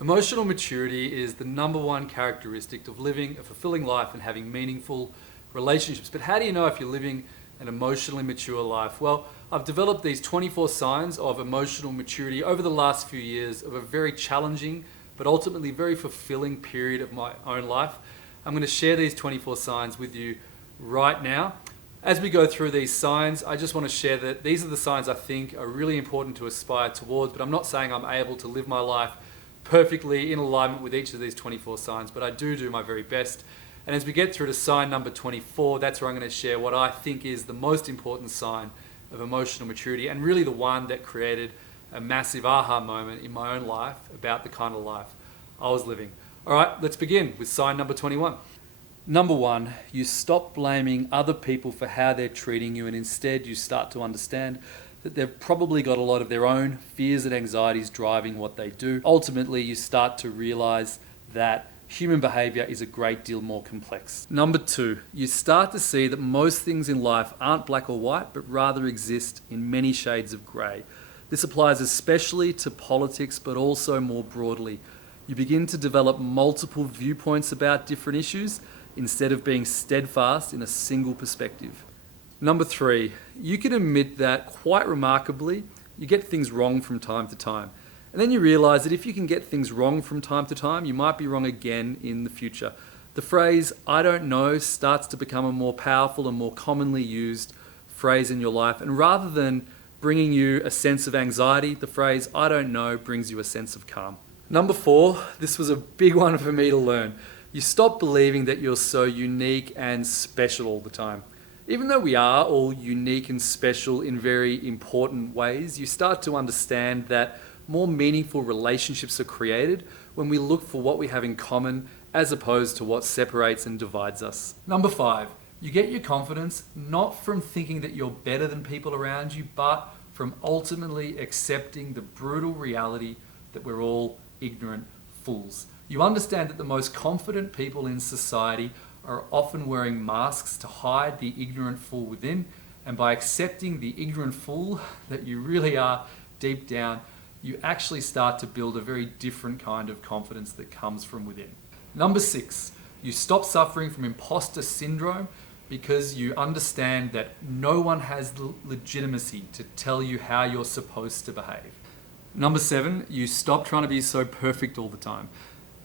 Emotional maturity is the number one characteristic of living a fulfilling life and having meaningful relationships. But how do you know if you're living an emotionally mature life? Well, I've developed these 24 signs of emotional maturity over the last few years of a very challenging but ultimately very fulfilling period of my own life. I'm going to share these 24 signs with you right now. As we go through these signs, I just want to share that these are the signs I think are really important to aspire towards, but I'm not saying I'm able to live my life perfectly in alignment with each of these 24 signs, but I do my very best. And as we get through to sign number 24, that's where I'm going to share what I think is the most important sign of emotional maturity, and really the one that created a massive aha moment in my own life about the kind of life I was living. All right, let's begin with sign number 21. Number one, you stop blaming other people for how they're treating you, and instead you start to understand that they've probably got a lot of their own fears and anxieties driving what they do. Ultimately, you start to realize that human behavior is a great deal more complex. Number two, you start to see that most things in life aren't black or white, but rather exist in many shades of grey. This applies especially to politics, but also more broadly. You begin to develop multiple viewpoints about different issues instead of being steadfast in a single perspective. Number three, you can admit that, quite remarkably, you get things wrong from time to time. And then you realize that if you can get things wrong from time to time, you might be wrong again in the future. The phrase, "I don't know," starts to become a more powerful and more commonly used phrase in your life. And rather than bringing you a sense of anxiety, the phrase, "I don't know," brings you a sense of calm. Number four, this was a big one for me to learn. You stop believing that you're so unique and special all the time. Even though we are all unique and special in very important ways, you start to understand that more meaningful relationships are created when we look for what we have in common as opposed to what separates and divides us. Number five, you get your confidence not from thinking that you're better than people around you, but from ultimately accepting the brutal reality that we're all ignorant fools. You understand that the most confident people in society are often wearing masks to hide the ignorant fool within, and by accepting the ignorant fool that you really are deep down, you actually start to build a very different kind of confidence that comes from within. Number six, you stop suffering from imposter syndrome because you understand that no one has the legitimacy to tell you how you're supposed to behave. Number seven, you stop trying to be so perfect all the time.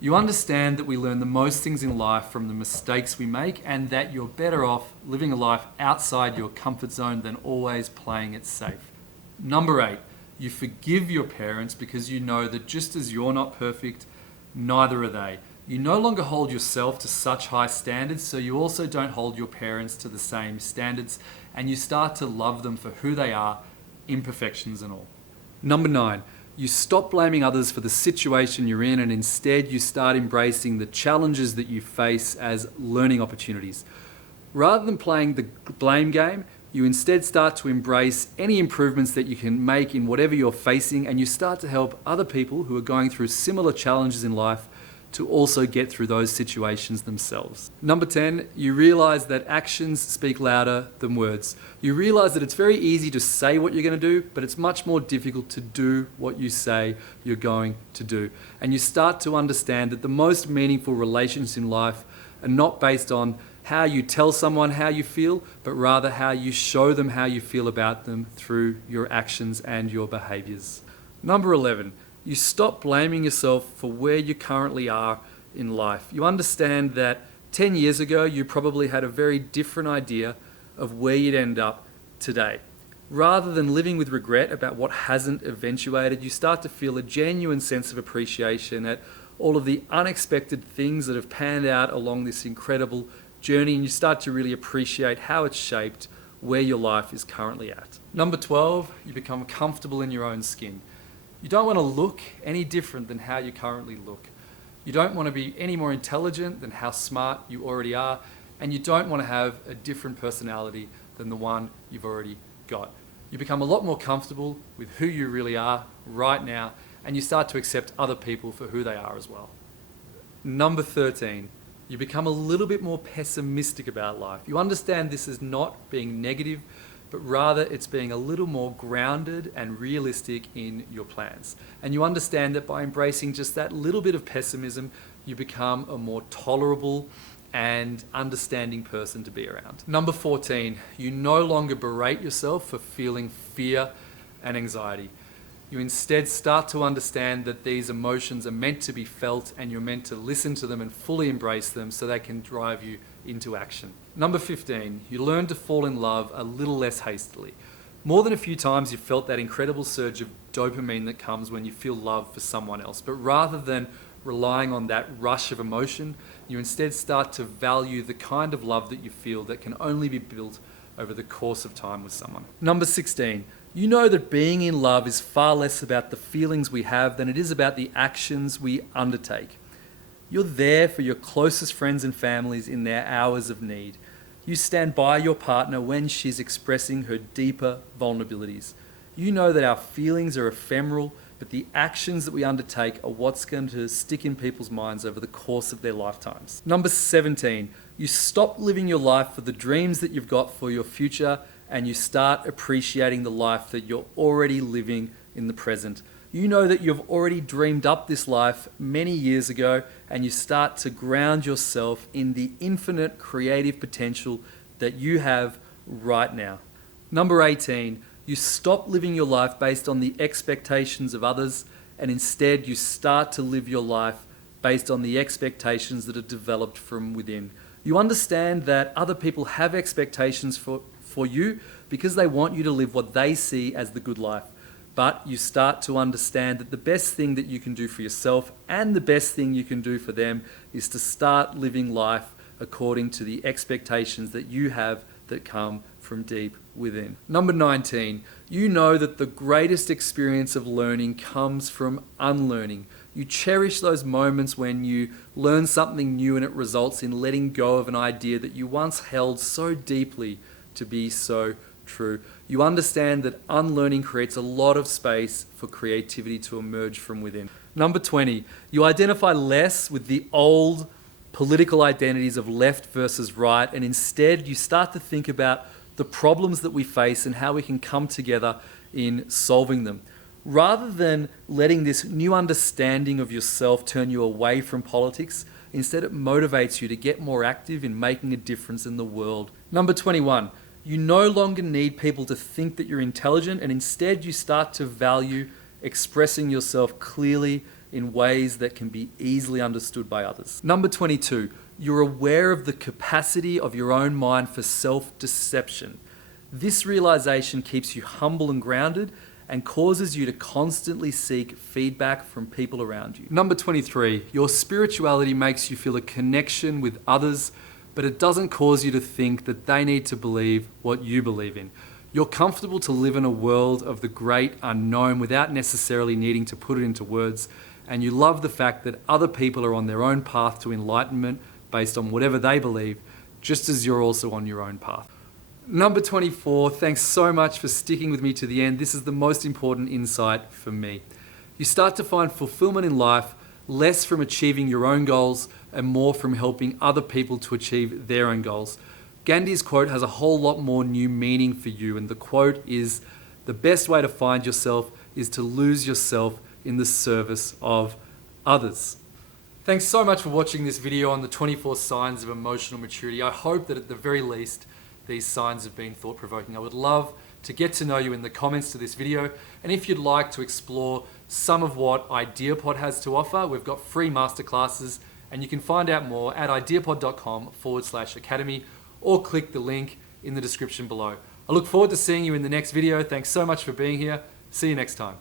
You understand that we learn the most things in life from the mistakes we make, and that you're better off living a life outside your comfort zone than always playing it safe. Number eight, you forgive your parents because you know that just as you're not perfect, neither are they. You no longer hold yourself to such high standards, so you also don't hold your parents to the same standards, and you start to love them for who they are, imperfections and all. Number nine, you stop blaming others for the situation you're in, and instead you start embracing the challenges that you face as learning opportunities. Rather than playing the blame game, you instead start to embrace any improvements that you can make in whatever you're facing, and you start to help other people who are going through similar challenges in life to also get through those situations themselves. Number 10, you realize that actions speak louder than words. You realize that it's very easy to say what you're going to do, but it's much more difficult to do what you say you're going to do. And you start to understand that the most meaningful relationships in life are not based on how you tell someone how you feel, but rather how you show them how you feel about them through your actions and your behaviors. Number 11, you stop blaming yourself for where you currently are in life. You understand that 10 years ago, you probably had a very different idea of where you'd end up today. Rather than living with regret about what hasn't eventuated, you start to feel a genuine sense of appreciation at all of the unexpected things that have panned out along this incredible journey, and you start to really appreciate how it's shaped where your life is currently at. Number 12, you become comfortable in your own skin. You don't want to look any different than how you currently look. You don't want to be any more intelligent than how smart you already are, and you don't want to have a different personality than the one you've already got. You become a lot more comfortable with who you really are right now, and you start to accept other people for who they are as well. Number 13, you become a little bit more pessimistic about life. You understand this is not being negative, but rather it's being a little more grounded and realistic in your plans. And you understand that by embracing just that little bit of pessimism, you become a more tolerable and understanding person to be around. Number 14, you no longer berate yourself for feeling fear and anxiety. You instead start to understand that these emotions are meant to be felt and you're meant to listen to them and fully embrace them so they can drive you into action. Number 15, you learn to fall in love a little less hastily. More than a few times you've felt that incredible surge of dopamine that comes when you feel love for someone else, but rather than relying on that rush of emotion, you instead start to value the kind of love that you feel that can only be built over the course of time with someone. Number 16, you know that being in love is far less about the feelings we have than it is about the actions we undertake. You're there for your closest friends and families in their hours of need. You stand by your partner when she's expressing her deeper vulnerabilities. You know that our feelings are ephemeral, but the actions that we undertake are what's going to stick in people's minds over the course of their lifetimes. Number 17, you stop living your life for the dreams that you've got for your future and you start appreciating the life that you're already living in the present. You know that you've already dreamed up this life many years ago and you start to ground yourself in the infinite creative potential that you have right now. Number 18, you stop living your life based on the expectations of others and instead you start to live your life based on the expectations that are developed from within. You understand that other people have expectations for you because they want you to live what they see as the good life. But you start to understand that the best thing that you can do for yourself and the best thing you can do for them is to start living life according to the expectations that you have that come from deep within. Number 19, you know that the greatest experience of learning comes from unlearning. You cherish those moments when you learn something new and it results in letting go of an idea that you once held so deeply to be so true. You understand that unlearning creates a lot of space for creativity to emerge from within. Number 20, you identify less with the old political identities of left versus right, and instead you start to think about the problems that we face and how we can come together in solving them. Rather than letting this new understanding of yourself turn you away from politics, instead it motivates you to get more active in making a difference in the world. Number 21, you no longer need people to think that you're intelligent and instead you start to value expressing yourself clearly in ways that can be easily understood by others. Number 22, you're aware of the capacity of your own mind for self-deception. This realization keeps you humble and grounded and causes you to constantly seek feedback from people around you. Number 23, your spirituality makes you feel a connection with others, but it doesn't cause you to think that they need to believe what you believe in. You're comfortable to live in a world of the great unknown without necessarily needing to put it into words, and you love the fact that other people are on their own path to enlightenment based on whatever they believe, just as you're also on your own path. Number 24, thanks so much for sticking with me to the end. This is the most important insight for me. You start to find fulfillment in life less from achieving your own goals and more from helping other people to achieve their own goals. Gandhi's quote has a whole lot more new meaning for you, and the quote is, "The best way to find yourself is to lose yourself in the service of others." Thanks so much for watching this video on the 24 signs of emotional maturity. I hope that at the very least, these signs have been thought-provoking. I would love to get to know you in the comments to this video. And if you'd like to explore some of what IdeaPod has to offer, we've got free masterclasses, and you can find out more at ideapod.com/academy or click the link in the description below. I look forward to seeing you in the next video. Thanks so much for being here. See you next time.